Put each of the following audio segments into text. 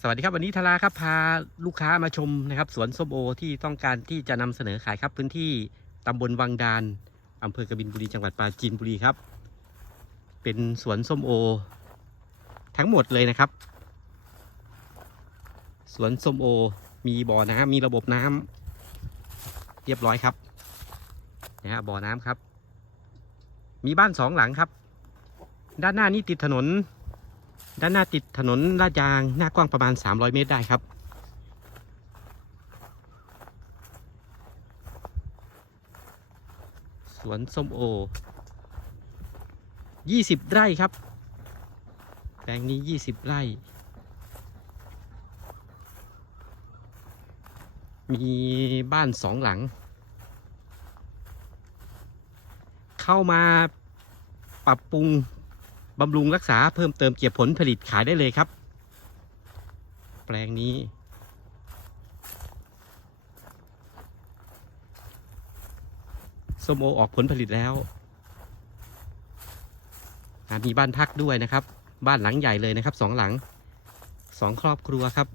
สวัสดีครับวันนี้ทาราครับพาลูกค้ามาชมนะครับสวนส้มโอที่ต้องการที่จะนำเสนอขายครับพื้นที่ตำบลวังดานอำเภอกบินบุรีจังหวัดปราจีนบุรีครับ เป็นสวนส้มโอ ทั้งหมดเลยนะครับ สวนส้มโอ มีบ่อน้ำมีระบบน้ำเรียบร้อยครับนะฮะบ่อน้ำครับ มีบ้านสองหลังครับ ด้านหน้านี่ติดถนน ด้านหน้าติดถนนลาดยางหน้ากว้างประมาณ 300 เมตรได้ครับ สวนส้มโอ 20 ไร่ครับ แปลงนี้ 20 ไร่ มีบ้านสองหลัง เข้ามาปรับปรุง บำรุงรักษาเพิ่มเติมเก็บผลผลิตขายได้เลยครับ แปลงนี้ ส้มโอออกผลผลิตแล้ว มีบ้านพักด้วยนะครับ บ้านหลังใหญ่เลยนะครับสองหลังสองครอบครัวครับ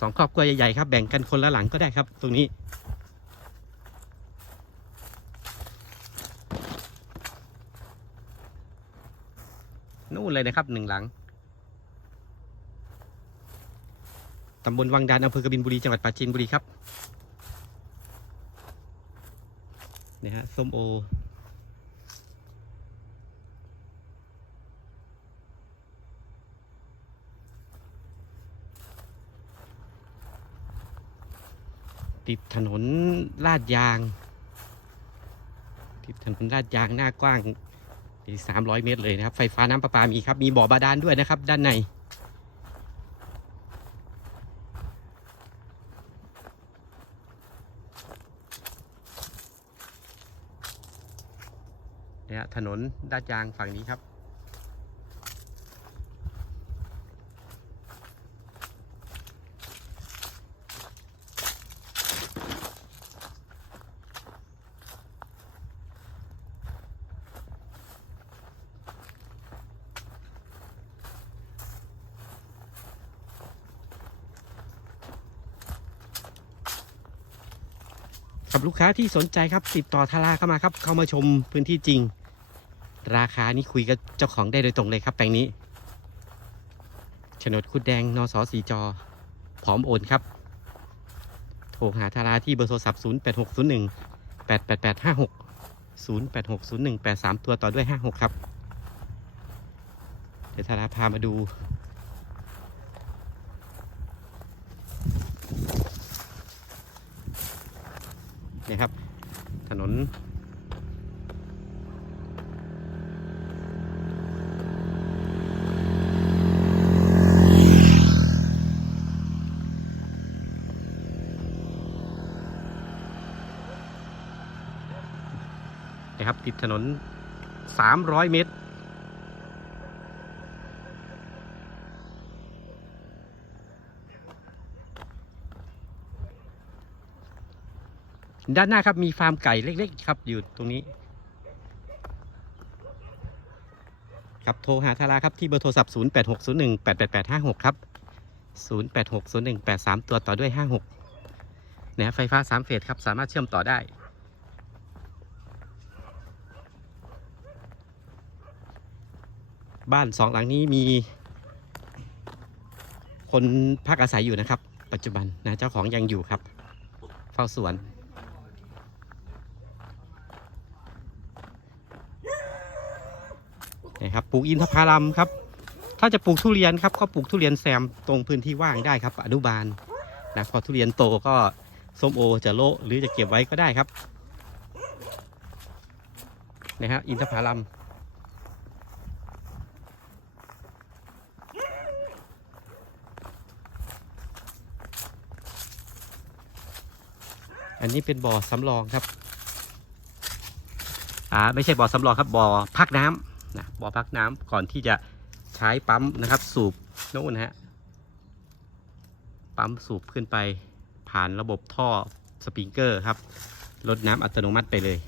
สองครอบครัวใหญ่ๆครับ แบ่งกันคนละหลังก็ได้ครับ ตรงนี้ นู่นเลยนะครับหนึ่งหลังตำบลวังดานอำเภอกบินบุรีจังหวัดปราจีนบุรีครับเนี่ยฮะส้มโอ ติดถนนลาดยาง ติดถนนลาดยางหน้ากว้าง สามร้อยเมตรเลยนะครับ ไฟฟ้าน้ำประปามีครับ มีบ่อบาดาลด้วยนะครับ ด้านใน เนี่ยถนนด้านยางฝั่งนี้ครับ ครับลูกค้าที่สนใจครับติดต่อทาราเข้ามาครับ เข้ามาชมพื้นที่จริง ราคานี่คุยกับเจ้าของได้โดยตรงเลยครับแปลงนี้โฉนดคุดแดงนสสีจอพร้อมโอนครับ โทรหาทาราที่เบอร์โทรศัพท์ 0 8 6 0 1 8 8 8 5 6 0 8 6 0 1 8 3 ตัวต่อด้วย 56 ครับ เดี๋ยวทาราพามาดู เนี่ยครับ ถนน นะครับ ติดถนน 300 เมตร ด้านหน้าครับมีฟาร์มไก่เล็ก ๆ ครับอยู่ตรงนี้ ครับโทรหาทาราครับที่เบอร์โทรศัพท์ 0 8 6 0 1 8 8 8 5 6 ครับ 0 8 6 0 1 8 3ตัวต่อด้วย 56นะไฟฟ้า 3 เฟสครับ สามารถเชื่อมต่อได้บ้านสองหลังนี้มี คนพักอาศัยอยู่นะครับ ปัจจุบันนะเจ้าของยังอยู่ครับ เฝ้าสวน นะครับปลูกอินทผลัมครับ ถ้าจะปลูกทุเรียนครับก็ปลูกทุเรียนแซมตรงพื้นที่ว่างได้ครับอนุบาลนะพอทุเรียนโตก็ส้มโอจะโละหรือจะเก็บไว้ก็ได้ครับนะฮะอินทผลัมอันนี้เป็นบ่อสำรองครับ อ่า ไม่ใช่บ่อสำรองครับ บ่อพักน้ำ นะบ่อพักน้ำก่อนที่จะใช้ปั๊มนะครับ สูบโน่นนะฮะปั๊มสูบขึ้นไปผ่านระบบท่อสปริงเกอร์ครับลดน้ำอัตโนมัติไปเลย